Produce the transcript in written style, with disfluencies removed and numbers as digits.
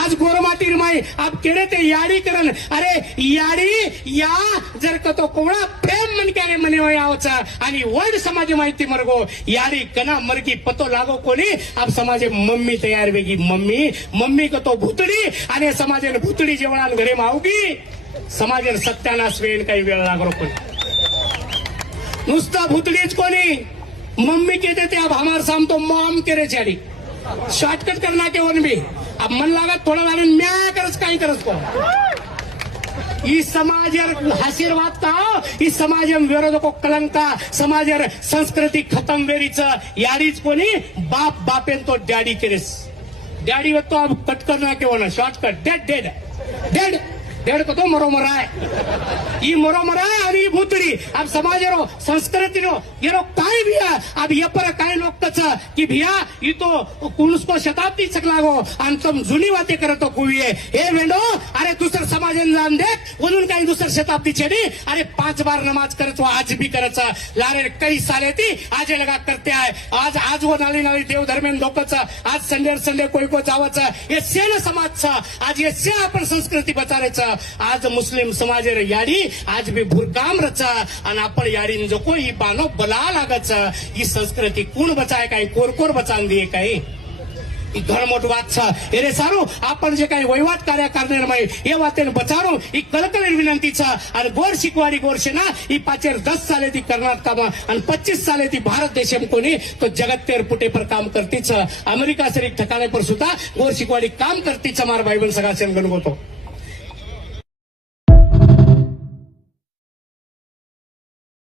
आज गोरमाटी माई आप केड़े ते याडी करन अरे याडी या जर का तो कोवळा प्रेम मन के मने आवचा आणि वर्ड समाज माहिती मरगो याडी कना मरगी पतो लागो कोणी आप समाजे मम्मी तयार वेगी मम्मी का तो भूतडी आणि समाजे भूतडी जेवणान घरे मावगी समाजे सत्यानाश वेळ काही वेळ लागरो कोणी नुसता भूतडीच कोणी मम्मी कहते थे अब हमारे साम तो मॉम करे चारी शॉर्टकट करना के वन भी अब मन लगा थोड़ा लाने मैं करस काही करस को ಈ ಸಮಾಜ ಆಶೀರ್ವಾದ ಈ ಸಮಾಜ ವಿರೋಧको कलंका समाज संस्कृती खतम वेरीच याडीच कोणी बाप बापेन तो डॅडी केरेस डॅडी तो अब कट करना के वन शॉर्टकट डेड डेड को तो मरोमर आहे ಈ ಮರೋಮರ आणि भूतड़ी अब समाजरो संस्कृतिनो येरो काय भी अब ये पर काय लोग कच की भिया ये तो 19 शताब्दी तक लागो आणि तुम जुनी बातें करतो कुविये हे वेंडो अरे दुसर समाजन जान दे म्हणून काही दुसर शताब्दी छेडी अरे 5 बार नमाज करतो आज भी करचा लारे कई साले ती आज लगा करते आहे आज वो नाली देव धर्मेन लोकच आज संडे कोई को जावच हे सेन समाजचा आज हे से आपण संस्कृती बचारायचं आज मुस्लिम समाज याडी आज भी भुरकाम रचा आणि आपण याडीन जो कोई बानो बला लागच ही संस्कृती कोण बचाय काय कोरकोर बचान दिए काय धर्मोट वाद छ एरे सारू आपण जे काही वैवाट कार्य करणार माय हे वातेन बचारो ही कळकळीन विनंती छ आणि गोर शिकवाडी गोरशेना ही 5-10 साले ती कर्नाटक आणि 25 साले ती भारत देशम कोणी तो जगत तेर पुटे पर काम करती छ अमेरिका सरी ठिकाणे पर सुद्धा गोर शिकवाडी काम करती छ मार भाई बन सगळा सेन गणगोतो